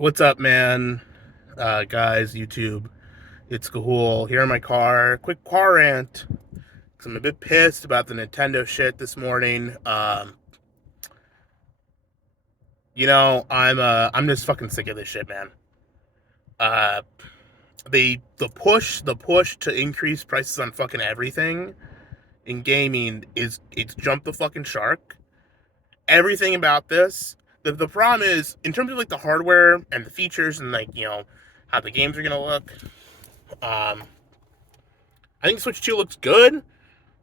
What's up, man? Guys, YouTube. It's Cahool here in my car. Quick car rant. 'Cause I'm a bit pissed about the Nintendo shit this morning. I'm just fucking sick of this shit, man. Uh, the push to increase prices on fucking everything in gaming it's jumped the fucking shark. Everything about this. The problem is in terms of like the hardware and the features and how the games are gonna look. Um, I think Switch 2 looks good.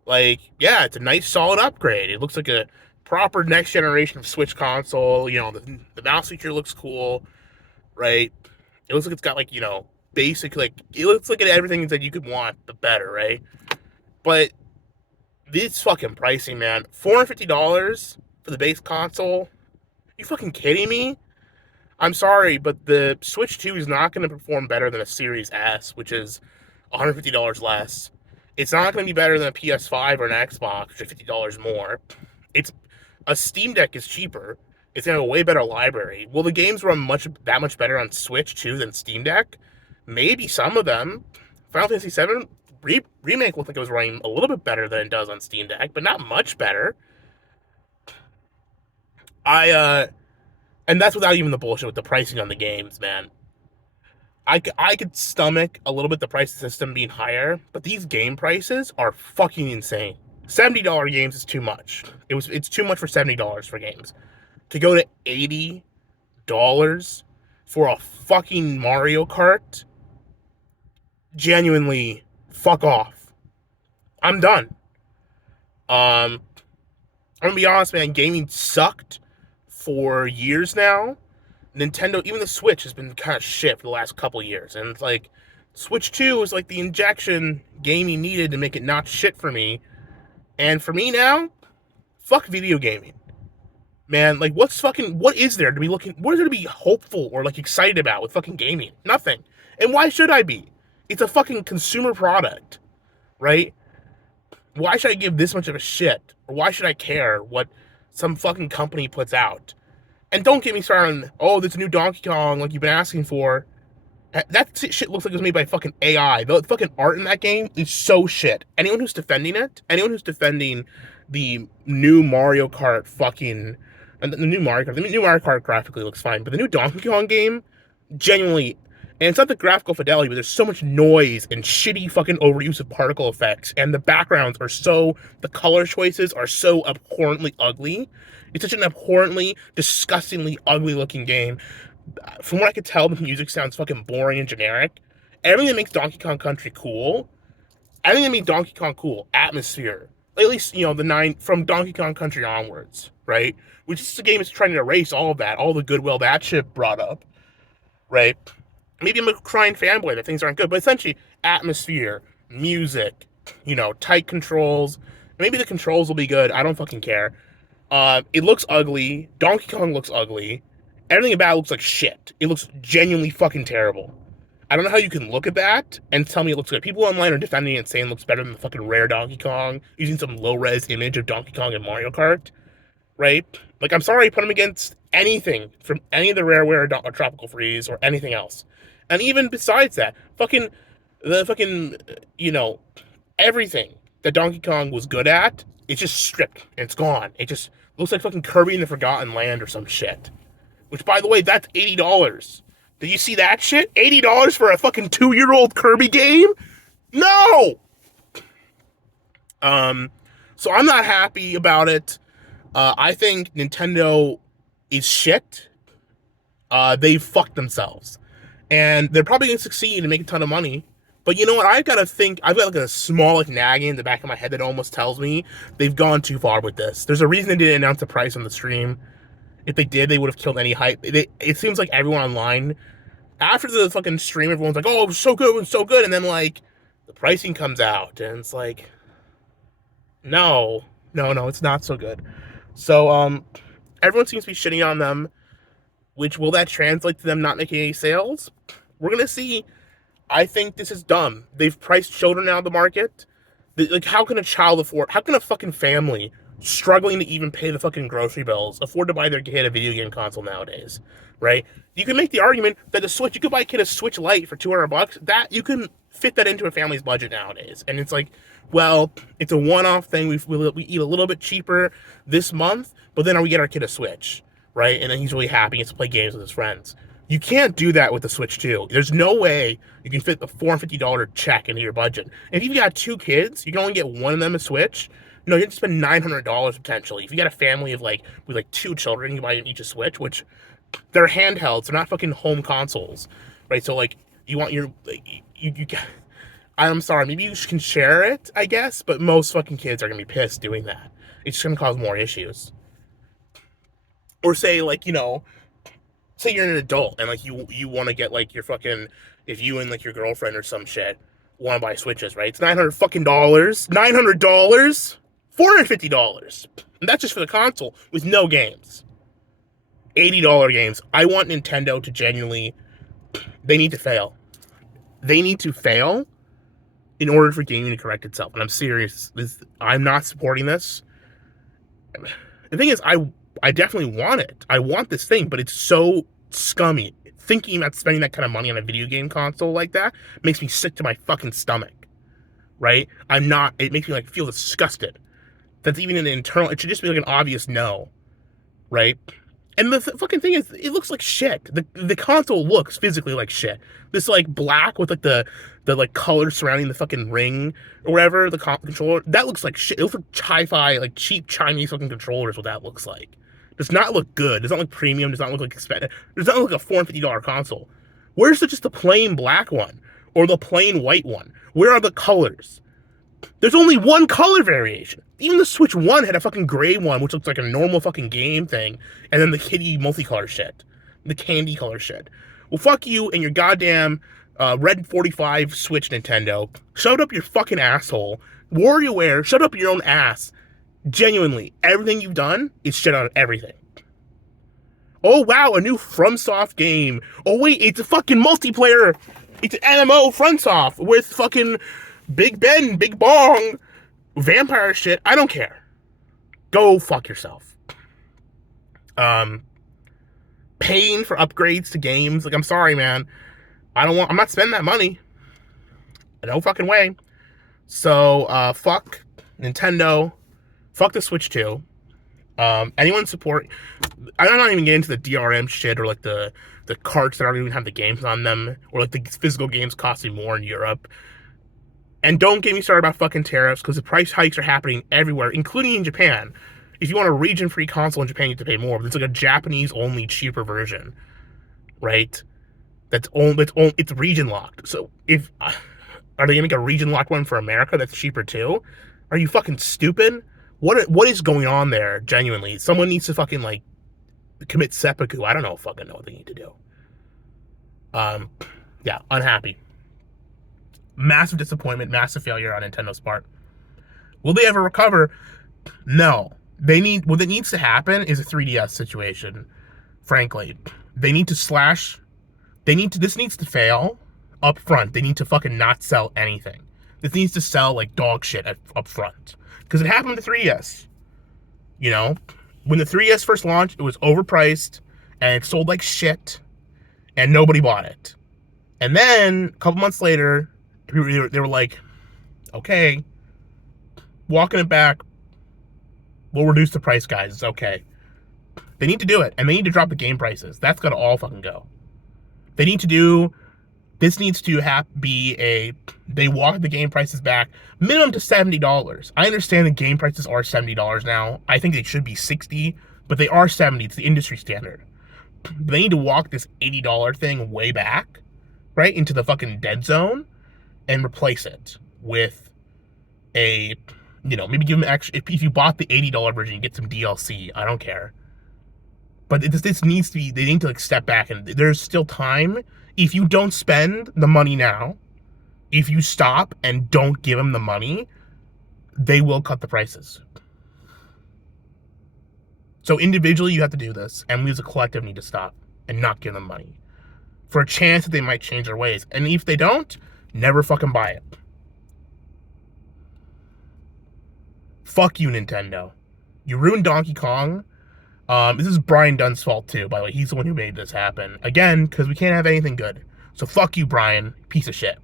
Like, yeah, it's a nice, solid upgrade. It looks like a proper next generation of Switch console. The mouse feature looks cool, right? It looks like it's got, basic, it looks like everything that you could want, but better, right? But this fucking pricing, man. $450 for the base console? You fucking kidding me? I'm sorry, but the Switch 2 is not going to perform better than a Series S, which is $150 less. It's not going to be better than a PS5 or an Xbox, which is $50 more. It's a Steam Deck is cheaper. It's going to have a way better library. Will the games run that much better on Switch 2 than Steam Deck? Maybe some of them. Final Fantasy VII Remake looked like it was running a little bit better than it does on Steam Deck, but not much better. And that's without even the bullshit with the pricing on the games, man. I could stomach a little bit the price system being higher, but these game prices are fucking insane. $70 games is too much. It's too much for $70 for games. To go to $80 for a fucking Mario Kart, genuinely, fuck off. I'm done. I'm gonna be honest, man. Gaming sucked for years now. Nintendo, even the Switch has been kind of shit for the last couple years. And it's like, Switch 2 is like the injection gaming needed to make it not shit for me. And for me now, fuck video gaming. Man, like, what is there to be what is there to be hopeful or like excited about with fucking gaming? Nothing. And why should I be? It's a fucking consumer product, right? Why should I give this much of a shit? Or why should I care what some fucking company puts out? And don't get me started on, oh, this new Donkey Kong, like you've been asking for. That shit looks like it was made by fucking AI. The fucking art in that game is so shit. Anyone who's defending it, anyone who's defending the new Mario Kart the new Mario Kart graphically looks fine, but the new Donkey Kong game, genuinely, and it's not the graphical fidelity, but there's so much noise and shitty fucking overuse of particle effects, and the color choices are so abhorrently ugly. It's such an abhorrently, disgustingly ugly looking game. From what I could tell, the music sounds fucking boring and generic. Everything that makes Donkey Kong Country cool, everything that made Donkey Kong cool, atmosphere, at least, from Donkey Kong Country onwards, right? Which is the game is trying to erase all of that, all the goodwill that shit brought up, right? Maybe I'm a crying fanboy that things aren't good, but essentially, atmosphere, music, tight controls. Maybe the controls will be good. I don't fucking care. It looks ugly. Donkey Kong looks ugly. Everything about it looks like shit. It looks genuinely fucking terrible. I don't know how you can look at that and tell me it looks good. People online are defending it and saying it looks better than the fucking rare Donkey Kong, using some low-res image of Donkey Kong and Mario Kart, right? Like, I'm sorry I put them against anything from any of the Rareware or Tropical Freeze or anything else. And even besides that, everything that Donkey Kong was good at, it's just stripped and it's gone. It just looks like fucking Kirby in the Forgotten Land or some shit. Which, by the way, that's $80. Did you see that shit? $80 for a fucking 2-year-old Kirby game? No! So I'm not happy about it. I think Nintendo is shit. They fucked themselves. And they're probably going to succeed and make a ton of money. But you know what? I've got like a small nagging in the back of my head that almost tells me they've gone too far with this. There's a reason they didn't announce the price on the stream. If they did, they would have killed any hype. It seems like everyone online, after the fucking stream, everyone's like, oh, it was so good, it was so good. And then, the pricing comes out, and it's like, no, it's not so good. So, everyone seems to be shitting on them, which will that translate to them not making any sales? We're going to see. I think this is dumb. They've priced children out of the market. How can a fucking family struggling to even pay the fucking grocery bills afford to buy their kid a video game console nowadays? right? You can make the argument that the Switch, you could buy a kid a Switch Lite for $200. That you can fit that into a family's budget nowadays. And it's like, well, it's a one-off thing. We eat a little bit cheaper this month, but then we get our kid a Switch, right? And then he's really happy. He gets to play games with his friends. You can't do that with the Switch 2. There's no way you can fit the $450 check into your budget. And if you've got 2 kids, you can only get one of them a Switch. No, you have to spend $900 potentially. If you got a family of with 2 children, you buy each a Switch, which they're handhelds. They're not fucking home consoles, right? So you want your you I'm sorry, maybe you can share it, I guess, but most fucking kids are gonna be pissed doing that. It's just gonna cause more issues. Or say say you're an adult and you want to get your fucking, if you and your girlfriend or some shit want to buy Switches, right? It's $900, $450, and that's just for the console with no games. $80 games. I want Nintendo to genuinely, they need to fail. They need to fail in order for gaming to correct itself. And I'm serious. I'm not supporting this. The thing is, I definitely want it. I want this thing, but it's so scummy. Thinking about spending that kind of money on a video game console like that makes me sick to my fucking stomach. Right? It makes me feel disgusted. That's even an internal, it should just be an obvious no. Right? And the fucking thing is, it looks like shit. The console looks physically like shit. This black with the color surrounding the fucking ring or whatever, the controller, that looks like shit. It looks like hi-fi, cheap Chinese fucking controllers, what that looks like. Does not look good. Does not look premium. Does not look like expensive. Does not look like a $450 console. Where's just the plain black one? Or the plain white one? Where are the colors? There's only one color variation. Even the Switch 1 had a fucking gray one, which looks like a normal fucking game thing, and then the kitty multicolor shit. The candy color shit. Well, fuck you and your goddamn Red 45 Switch, Nintendo. Shove it up your fucking asshole. WarioWare, shut up your own ass. Genuinely, everything you've done is shit on everything. Oh wow, a new FromSoft game. Oh wait, it's a fucking multiplayer. It's an MMO FromSoft with fucking Big Ben, Big Bong, vampire shit. I don't care. Go fuck yourself. Paying for upgrades to games. I'm sorry, man. I'm not spending that money. No fucking way. So, fuck Nintendo. Fuck the Switch 2. Anyone support, I'm not even getting into the DRM shit or the carts that aren't even have the games on them, or the physical games costing more in Europe. And don't get me started about fucking tariffs, because the price hikes are happening everywhere, including in Japan. If you want a region-free console in Japan, you have to pay more, but it's a Japanese-only cheaper version, right? It's region-locked. So are they gonna make a region-locked one for America that's cheaper too? Are you fucking stupid? What is going on there, genuinely? Someone needs to fucking, commit seppuku. I don't know what they need to do. Yeah, unhappy. Massive disappointment, massive failure on Nintendo's part. Will they ever recover? No. What needs to happen is a 3DS situation, frankly. This needs to fail up front. They need to fucking not sell anything. This needs to sell like dog shit up front. Because it happened with the 3DS. When the 3DS first launched, it was overpriced, and it sold like shit, and nobody bought it. And then, a couple months later, they were like, okay, walking it back, we'll reduce the price, guys, it's okay. They need to do it, and they need to drop the game prices. That's gotta all fucking go. This needs to they walk the game prices back, minimum to $70. I understand the game prices are $70 now. I think they should be $60, but they are $70. It's the industry standard. They need to walk this $80 thing way back, right, into the fucking dead zone, and replace it with maybe give them extra. If you bought the $80 version, you get some DLC. I don't care. But this needs to be, they need to step back, and there's still time. If you don't spend the money now, if you stop and don't give them the money, they will cut the prices. So individually, you have to do this, and we as a collective need to stop and not give them money for a chance that they might change their ways. And if they don't, never fucking buy it. Fuck you, Nintendo. You ruined Donkey Kong. This is Brian Dunn's fault too, by the way. He's the one who made this happen. Again, because we can't have anything good. So fuck you, Brian. Piece of shit.